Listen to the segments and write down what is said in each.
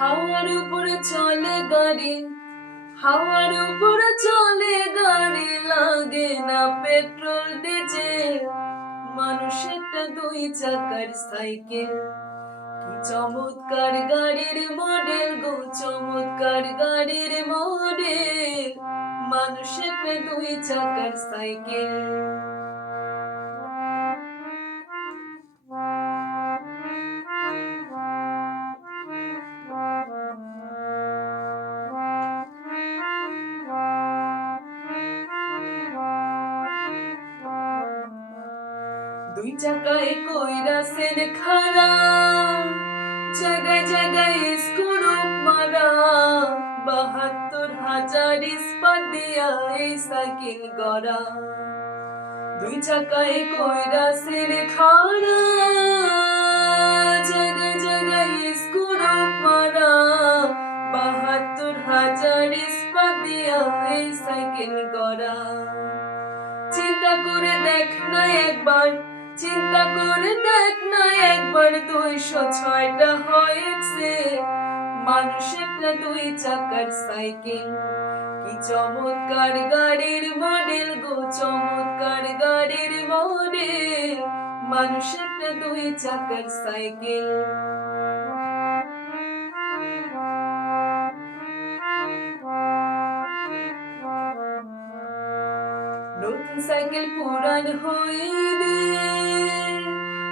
হাওয়ার উপরে চলে গাড়ি, হাওয়ার উপরে চলে গাড়ি, লাগে না পেট্রোল ডিজেল। মানুষেরটা দুই চাকার সাইকেল, কি চমৎকার গাড়ির মডেল গো, চমৎকার গাড়ির মডেল। মানুষেরটা দুই চাকার সাইকেল। দুই চাকায় কইরাছেন খাড়া, জায়গায় জায়গায় স্ক্রু মারা। ৭২,০০০ ইস্পাত দিয়া এই সাইকেল গড়া। দুই চাকায় কইরাছেন খাড়া, জায়গায় জায়গায় স্ক্রু মারা। ৭২,০০০ ইস্পাত দিয়া এই সাইকেল গড়া। চিন্তা করে দেখ না একবার, চিন্তা করে দেখ না একবার, ২০৬টা হয়েছে মানুষেরটা দুই চাকার সাইকেল। কি চমৎকার গাড়ির মডেল গো, চমৎকার গাড়ির মডেল। মানুষেরটা দুই চাকার সাইকেল। নতুন সাইকেল পুরান হইবে,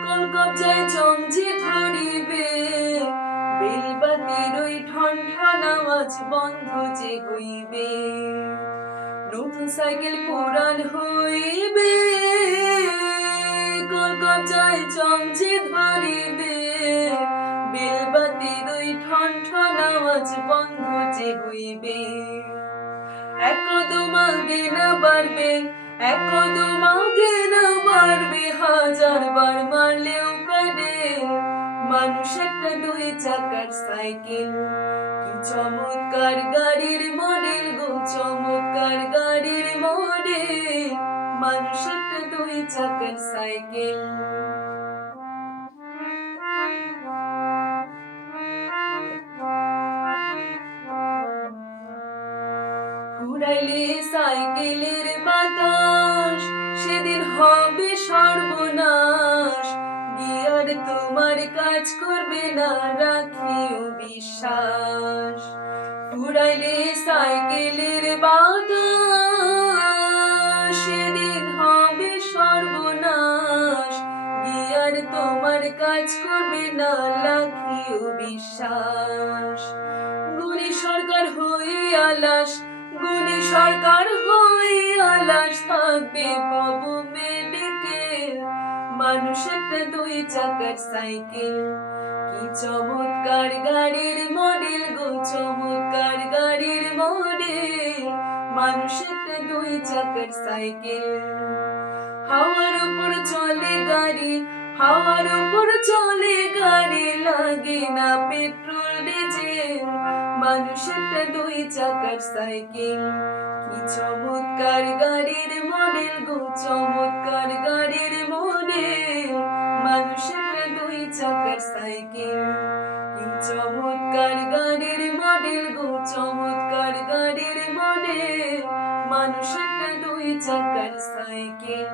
কলকবজায় জমজি ধরিবে। বেলবাতির ওই ঠন ঠন আওয়াজ বন্ধ যে হইবে। নতুন সাইকেল পুরান হইবে, কলকবজায় জমজি ধরিবে। বেলবাতির ওই ঠন ঠন আওয়াজ বন্ধ যে হইবে। এক কদম আগে না বাড়বে, এক কদম আগে না বাড়বে, ১০০০ বার মারলেও প্যাডেল। মানুষেরটা দুই চাকার সাইকেল, কি চমৎকার গাড়ির মডেল গো, চমৎকার গাড়ির মডেল। মানুষেরটা দুই চাকার সাইকেল। উড়াইলে সাইকেলের বাতাস, সেদিন হবে সর্বনাশ। গিয়ার তোমার কাজ করবে না, রাখিও বিশ্বাস। উড়াইলে সাইকেলের বাতাস, সেদিন হবে সর্বনাশ। গিয়ার তোমার কাজ করবে না, রাখিও বিশ্বাস। গুণী সরকার হইয়া লাশ, গুণী সরকার হইয়া লাশ, থাকবে বাবু মেডিকেল। মানুষেরটা দুই চাকার সাইকেল, কি চমৎকার গাড়ির মডেল গো, চমৎকার গাড়ির মডেল। মানুষেরটা দুই চাকার সাইকেল। হাওয়ার উপর চলে গাড়ি, হাওয়ার উপর চলে গাড়ি, লাগে না পেট্রোল ডিজেল। মানুষেরটা দুই চাকার সাইকেল, কি চমৎকার গাড়ির মডেল গো, চমৎকার গাড়ির মডেল। মানুষেরটা দুই চাকার সাইকেল, কি চমৎকার গাড়ির মডেল গো, চমৎকার গাড়ির মডেল। মানুষেরটা দুই চাকার সাইকেল।